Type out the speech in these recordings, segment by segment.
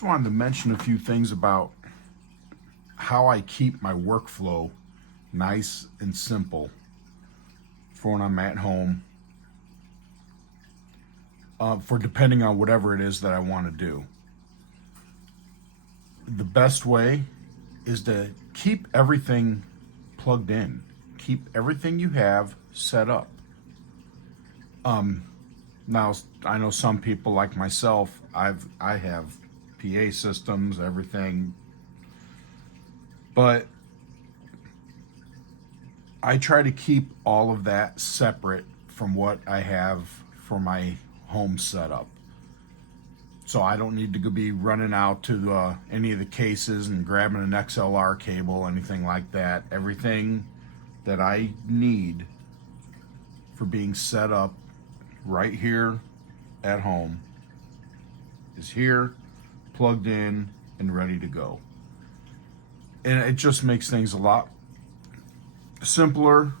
Just wanted to mention a few things about how I keep my workflow nice and simple for when I'm at home, for depending on whatever it is that I want to do. The best way is to keep everything plugged in. Keep everything you have set up. Now I know some people like myself, I have PA systems, everything, but I try to keep all of that separate from what I have for my home setup. So I don't need to be running out to any of the cases and grabbing an XLR cable, anything like that. Everything that I need for being set up right here at home is here, plugged in, and ready to go. And it just makes things a lot simpler.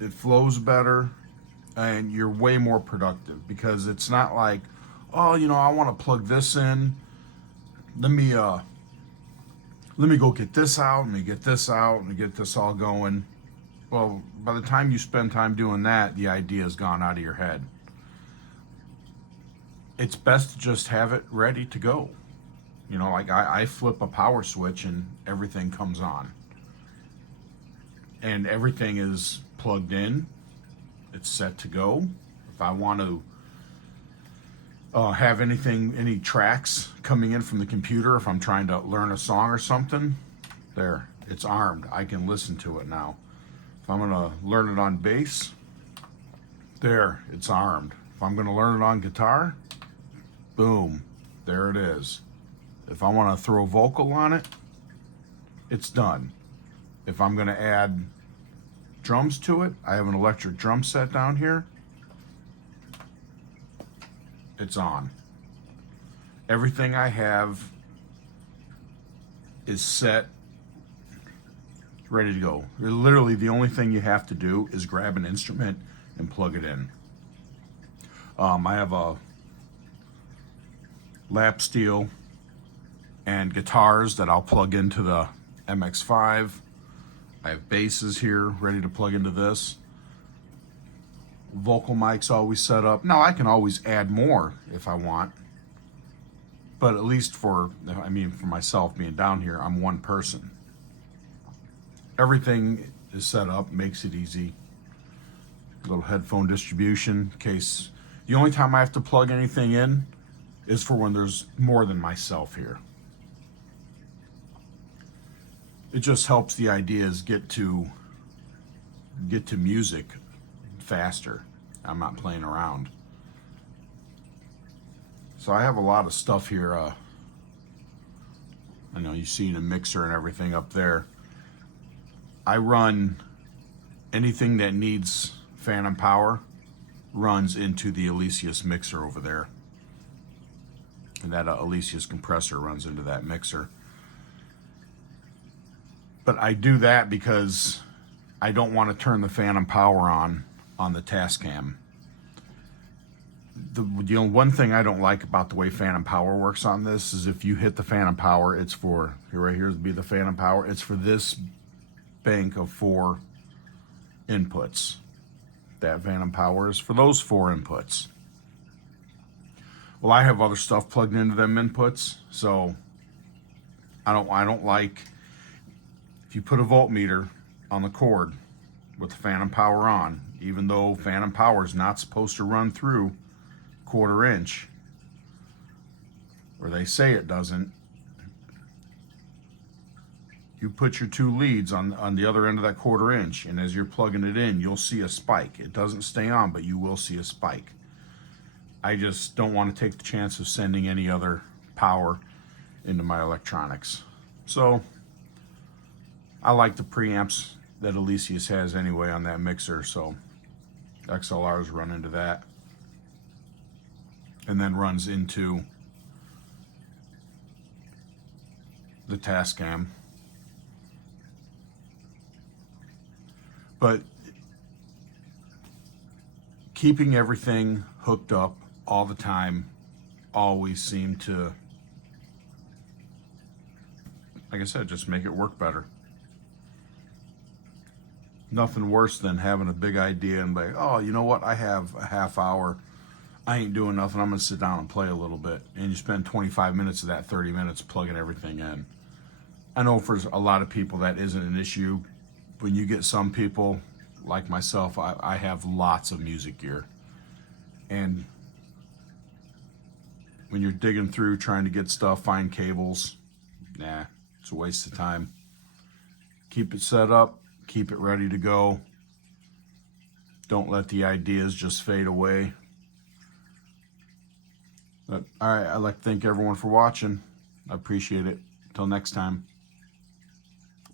It flows better, and you're way more productive because it's not like, oh, I want to plug this in. Let me go get this out. Let me get this out and get this all going. Well, by the time you spend time doing that, the idea has gone out of your head. It's best to just have it ready to go. Like I flip a power switch and everything comes on. And everything is plugged in. It's set to go. If I want to have any tracks coming in from the computer, if I'm trying to learn a song or something, there, it's armed. I can listen to it now. If I'm going to learn it on bass, there, it's armed. If I'm going to learn it on guitar, boom, there it is. If I want to throw vocal on it, it's done. If I'm going to add drums to it, I have an electric drum set down here. It's on. Everything I have is set, ready to go. Literally, the only thing you have to do is grab an instrument and plug it in. I have a lap steel and guitars that I'll plug into the MX5. I have basses here ready to plug into this. Vocal mics always set up. Now I can always add more if I want, but at least for myself being down here, I'm one person. Everything is set up, makes it easy. Little headphone distribution in case. The only time I have to plug anything in is for when there's more than myself here. It just helps the ideas get to music faster. I'm not playing around. So I have a lot of stuff here. I know you've seen a mixer and everything up there. I run anything that needs phantom power runs into the Alesis mixer over there. And that Alesis compressor runs into that mixer. But I do that because I don't want to turn the phantom power on the Tascam. The one thing I don't like about the way phantom power works on this is if you hit the phantom power, it's for, right here would be the phantom power, it's for this bank of 4 inputs. That phantom power is for those 4 inputs. Well, I have other stuff plugged into them inputs, so I don't like, if you put a voltmeter on the cord with the phantom power on, even though phantom power is not supposed to run through 1/4 inch, or they say it doesn't, you put your 2 leads on the other end of that 1/4 inch, and as you're plugging it in, you'll see a spike. It doesn't stay on, but you will see a spike. I just don't want to take the chance of sending any other power into my electronics. So I like the preamps that Alesis has anyway on that mixer, so XLRs run into that and then runs into the Tascam. But keeping everything hooked up all the time always seemed to like I said, just make it work better. Nothing worse than having a big idea and like, oh, you know what? I have a half hour. I ain't doing nothing. I'm going to sit down and play a little bit. And you spend 25 minutes of that 30 minutes plugging everything in. I know for a lot of people that isn't an issue. When you get some people like myself, I have lots of music gear. And when you're digging through trying to get stuff, find cables, nah, it's a waste of time. Keep it set up, keep it ready to go. Don't let the ideas just fade away. But all right, I'd like to thank everyone for watching. I appreciate it. Until next time.